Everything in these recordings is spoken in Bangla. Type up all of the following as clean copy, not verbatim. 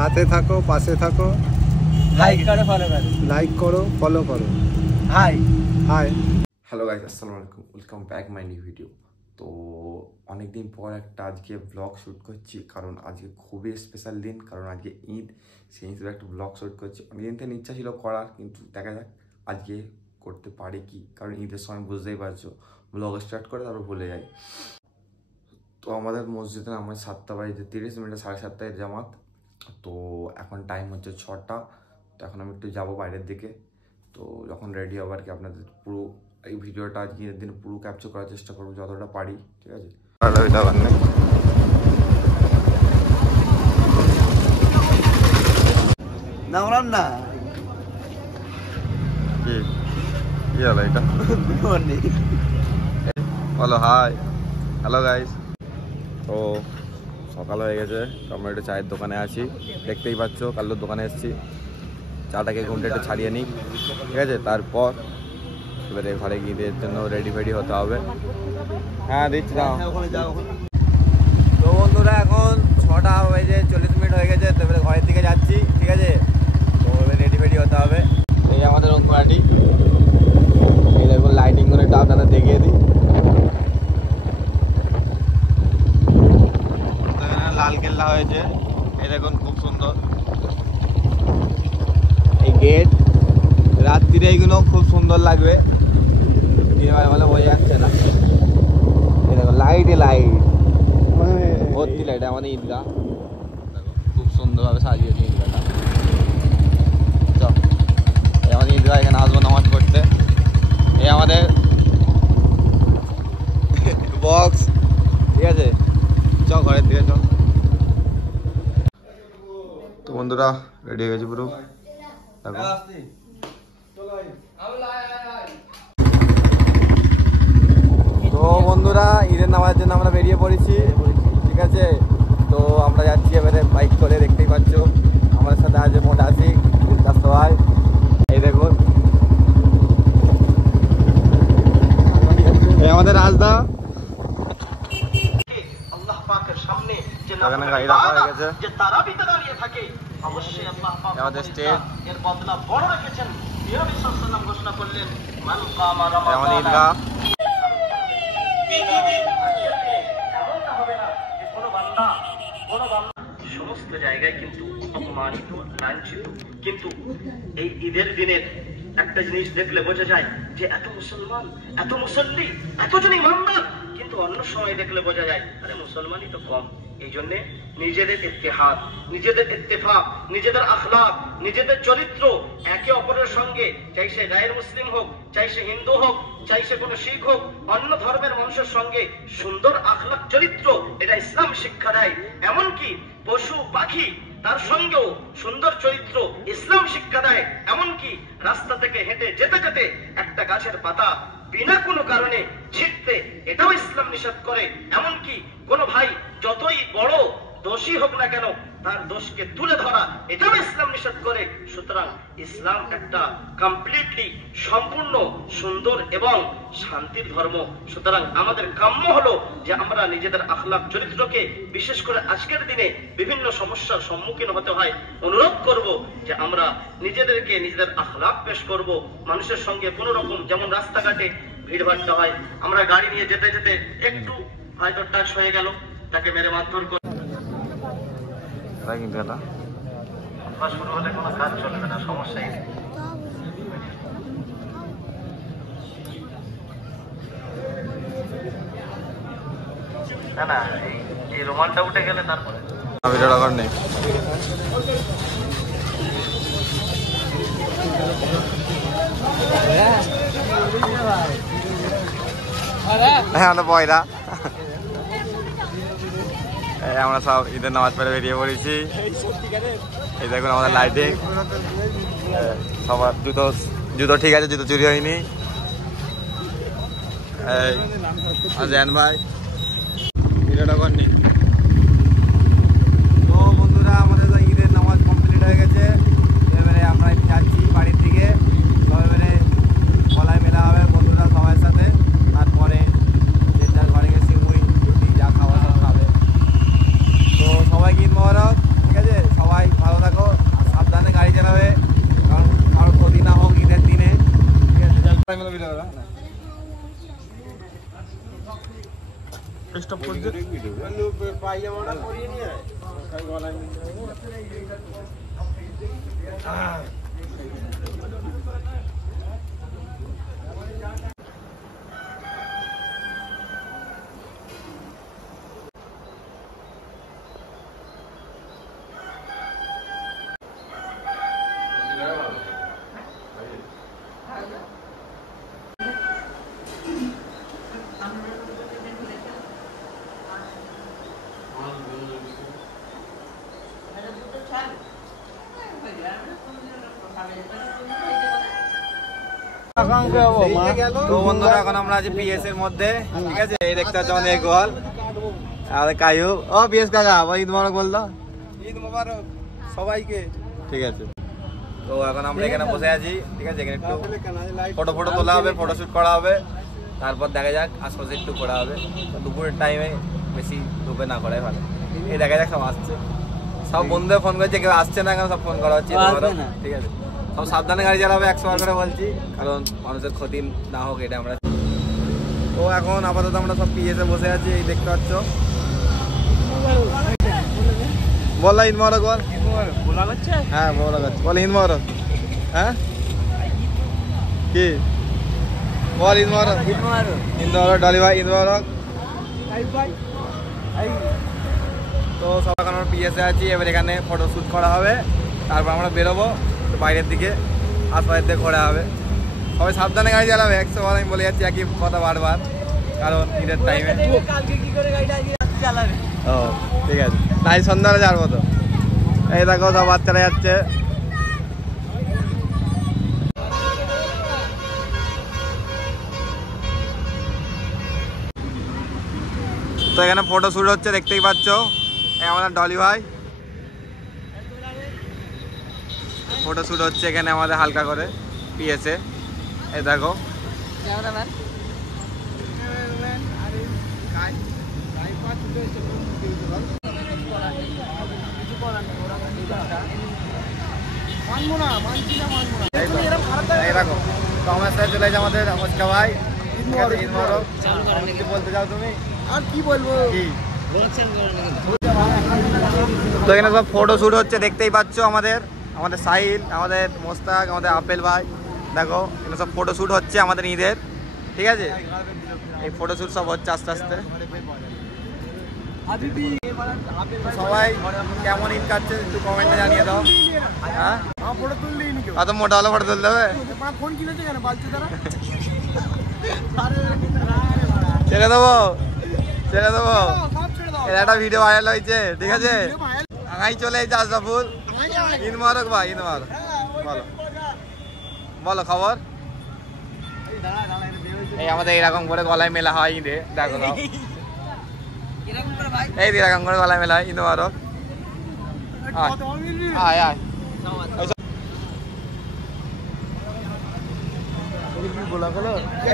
সাথে থাকো, পাশে থাকো, লাইক করো, ফলো করো, লাইক করো, ফলো করো। হাই হাই, হ্যালো গাইস, আসসালামু আলাইকুম, welcome back my new video. তো অনেকদিন পর একটা আজকে ব্লগ শ্যুট করছি, কারণ আজকে খুবই স্পেশাল দিন, কারণ আজকে ঈদ। সেই হিসেবে একটা ব্লগ শ্যুট করছি। অনেকদিন থেকে ইচ্ছা ছিল করার, কিন্তু দেখা যাক আজকে করতে পারি কি, কারণ ঈদের সময় বুঝতেই পারছো ব্লগ স্টার্ট করে তারপর ভুলে যাই। তো আমাদের মসজিদে আমার 7:30 সাড়ে 7টায় জামাত। তো এখন টাইম হচ্ছে 6টা। তো এখন আমি একটু যাবো বাইরের দিকে। তো যখন রেডি হবো আর কি আপনাদের পুরো এই ভিডিওটা আজকের দিন পুরো ক্যাপচার করার চেষ্টা করবো যতটা পারি, ঠিক আছে? নামলাম না কি হলো এটা? বলো হাই, হ্যালো গাইস। তো সকাল হয়ে গেছে, আমরা একটু চায়ের দোকানে আছি, দেখতেই পাচ্ছ কাল্লুর দোকানে এসেছি। চাটাকে ঘুমটা একটু ছাড়িয়ে নিই, ঠিক আছে? তারপর এবারে ঘরে গিয়ে এর জন্য রেডি ফেডি হতে হবে। হ্যাঁ দিচ্ছি দাও। তো বন্ধুরা এখন 6:40 হয়ে গেছে, তো এবারে ঘরের দিকে যাচ্ছি, ঠিক আছে? তো এবারে রেডি ফেডি হতে হবে। এই আমাদের অঙ্কনাটি, এই দেখুন লাইটিং করে একটু আপনাদের দেখিয়ে দিই। লাল কেল্লা হয়েছে, এই দেখুন খুব সুন্দর এই গেট। রাত্রিরে এইগুলো খুব সুন্দর লাগবে, বলে বোঝা যাচ্ছে না। এই দেখো লাইটে লাইট, ভর্তি লাইট। আমাদের ঈদগাহ খুব সুন্দরভাবে সাজিয়েছে ঈদগাহটা। চল এই আমাদের ঈদগাহ, এখানে আসবো নামাজ পড়তে। এই আমাদের বক্স, ঠিক আছে? চ ঘরের দিকে চ। তো বন্ধুরা রেডি হয়ে গেছি পুরো, দেখো। তো বন্ধুরা ঈদের নামাজের জন্য আমরা বেরিয়ে পড়েছি, ঠিক আছে? তো আমরা যাচ্ছি এবারে বাইক করে, দেখতেই পাচ্ছ আমাদের সাথে আছে মোটাসি সবাই। এই দেখুন এই আমাদের রাজদা, এখানে গাড়ি রাখা হয়ে গেছে। আমাদের স্টেজ, আমাদের ঈদগাহ। সমস্ত জায়গায় কিন্তু অপমানিত, লাঞ্ছিত, কিন্তু এই ঈদের দিনের একটা জিনিস দেখলে বোঝা যায় যে এত মুসলমান, এত মুসল্লি, এতজন ইমানদার, কিন্তু অন্য সময় দেখলে বোঝা যায় আরে মুসলমানই তো কম। এই জন্যে নিজেদের ইত্তেহাদ, নিজেদের ইত্তেফাক, নিজেদের আখলাক, নিজেদের চরিত্র একে অপরের সঙ্গে, চাই সে গায়ের মুসলিম হোক, চাই সে হিন্দু হোক, চাই সে কোনো শিখ হোক, অন্য ধর্মের মানুষের সঙ্গে সুন্দর আখলাক চরিত্র এটা ইসলাম শিক্ষা দেয়। এমনকি পশু পাখি তার সঙ্গেও সুন্দর চরিত্র ইসলাম শিক্ষা দেয়। এমনকি রাস্তা থেকে হেঁটে যেতে যেতে একটা গাছের পাতা বিনা কোনো কারণে ছিঁড়তে এটাও ইসলাম নিষেধ করে। এমনকি কোনো ভাই যতই বড় দোষী হোক না কেন তার দোষকে তুলে ধরা এটাও ইসলাম নিষেধ করে। সুতরাং ইসলাম একটা কমপ্লিটলি সম্পূর্ণ সুন্দর এবং শান্তির ধর্ম। সুতরাং আমাদের কাম্য হলো যে আমরা নিজেদের আখলাক চরিত্রকে, বিশেষ করে আজকের দিনে বিভিন্ন সমস্যার সম্মুখীন হতে হয়, অনুরোধ করব যে আমরা নিজেদেরকে নিজেদের আখলাক পেশ করব। মানুষের সঙ্গে কোনো রকম, যেমন রাস্তাঘাটে ভিড়ভাট্টা হয়, আমরা গাড়ি নিয়ে যেতে যেতে একটু হয়তো টাচ হয়ে গেল, তাকে মেরে মারধর করে কিন্তু এটা শুরু হলে কোনো কাজ চলবে না, সমস্যাই নেই। না না, এই রোমানটা উঠে গেলে তারপরে ভিডিওটা কর নেই। হ্যাঁ আমরা পয়রা, আমরা সব ঈদের নামাজ পড়ে বেরিয়ে পড়েছি। এই দেখুন আমাদের লাইটিং, সবার জুতো ঠিক আছে, জুতো চুরি হয়নি। জেন ভাই ভিডিওটা করনি। তো বন্ধুরা আমাদের তো ঈদের নামাজ কমপ্লিট হয়ে গেছে, এবারে আমরা যাচ্ছি বাড়ির দিকে। সব এবারে গলায় মেলা হবে বন্ধুরা সবার সাথে, তারপরে ঘরে গেছি মুড়ি যা খাওয়া সব খাবে। তো সবাইকে ঈদ মোবারক, ঠিক আছে? সবাই ভালো পায়জামাটা পরিয়ে নিয়ে গলায় তো বন্ধুরা এখন আমরা আছি পিএস এর মধ্যে, ঠিক আছে। এই দেখতে হচ্ছে আমাদের গোয়াল আর কায়ু। ও পিএস কাকা, আবার ঈদ মোবারক বলতো। ঈদ মোবারক সবাইকে। ঠিক আছে, তো এখন আমরা এখানে বসে আছি, ঠিক আছে। এখানে একটু ফটো তোলা হবে, ফটোশুট করা হবে, তারপর দেখা যাক আশপাশে একটু করা হবে। দুপুরের টাইমে বেশি ধুপে না করাই ভালো। এই দেখা যাক সব আসছে, সব বন্ধুদের ফোন করছে, কেউ আসছে না কেন, সব ফোন করা হচ্ছে, ঠিক আছে। সব সাবধানে গাড়ি চালাবে, 100 বার করে বলছি, কারণ মানুষের ক্ষতি না হোক এটা আমরা। তো এখন আপাতত আমরা সব পিএসে বসে আছি, এই দেখতে পাচ্ছ। বল ঈদ মোবারক বল। হ্যাঁ মোবারক আছে, বল ঈদ মোবারক। হ্যাঁ কি বল? ঈদ মোবারক, ঈদ মোবারক ডলি ভাই, ঈদ মোবারক। তো সব এখন আমরা পিএসে আছি, এবার এখানে ফটোশ্যুট করা হবে, তারপর আমরা বেরোবো বাইরের দিকে, আশপাশের দিকে ঘোরা হবে। সবাই সাবধানে গাড়ি চালাবে, 100 বার আমি বলে যাচ্ছি একই কথা বারবার, কারণ ঈদের টাইমে। ও ঠিক আছে, তাই সন্ধ্যাবেলা যাবো। তো এই দেখো সব বাচ্চারা যাচ্ছে। তো এখানে ফটো শুট হচ্ছে, দেখতেই পাচ্ছ। এই আমাদের ডলি ভাই ফটো শুট হচ্ছে এখানে আমাদের হালকা করে পিএসে। এই দেখো তো আমার সাথে চলে যাচ্ছে আমাদের মুস্কা ভাই। ঈদ মোবারক। কি বলতে চাও তুমি? আর কি বলবো, তো এখানে সব ফটো শুট হচ্ছে, দেখতেই পাচ্ছ। আমাদের সাহিল, আমাদের মোস্তাক, আমাদের আপেল ভাই, দেখো এখানে সব ফটো শুট হচ্ছে আমাদের ঈদের, ঠিক আছে। এই ফটো শুট সব হচ্ছে আস্তে আস্তে। সবাই কেমন ঈদ কাটছে একটু কমেন্টে জানিয়ে দাও। হ্যাঁ ফটো তুললি অত মোটা হলো ফটো তুলতে হবে? ফোন কিনেছে কেন বালতি দ্বারা? ছেড়ে দেবো এর একটা ভিডিও ভাইরাল হয়েছে, ঠিক আছে। আগাই চলে এসেছে আশরাফুল। ঈদ মোবারক ভাই, ঈদ মোবারক। বলো খবর। এই আমাদের এরকম করে গলায় মেলা হয় ঈদে, দেখো এই এরকম করে গলায় মেলা হয়। ঈদ মোবারক। আয় আয়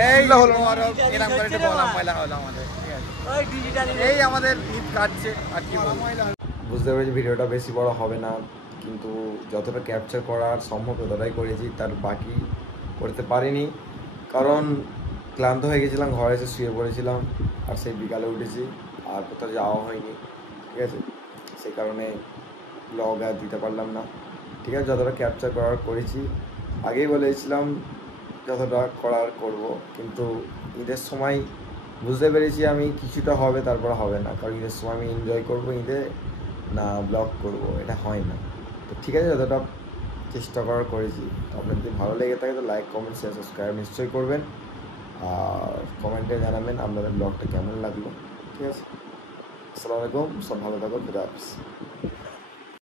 এই হলো মোবারক, এরকম করে একটু গলা ময়লা হলো আমাদের, ঠিক আছে। এই আমাদের ঈদ কাটছে, আর কি বলবো। বুঝতে পেরেছি ভিডিওটা বেশি বড় হবে না, কিন্তু যতটা ক্যাপচার করার সম্ভব ততটাই করেছি, তার বাকি করতে পারিনি, কারণ ক্লান্ত হয়ে গেছিলাম, ঘরে এসে শুয়ে পড়েছিলাম, আর সেই বিকালে উঠেছি, আর কোথাও যাওয়া হয়নি, ঠিক আছে। সেই কারণে ব্লগ আর দিতে পারলাম না, ঠিক আছে। যতটা ক্যাপচার করার করেছি, আগেই বলেছিলাম যতটা করার করব, কিন্তু ঈদের সময় বুঝতে পেরেছি আমি কিছুটা হবে, তারপর হবে না, কারণ ঈদের সময় আমি এনজয় করবো, ঈদে না ব্লগ করব, এটা হয় না। তো ঠিক আছে, যতটা চেষ্টা করার করেছি। আপনার যদি ভালো লেগে থাকে তো লাইক, কমেন্ট, শেয়ার, সাবস্ক্রাইব নিশ্চয়ই করবেন, আর কমেন্টে জানাবেন আপনাদের ব্লগটা কেমন লাগলো, ঠিক আছে। আসসালামু আলাইকুম, সব ভালো থাকো, খুদা হাফেজ।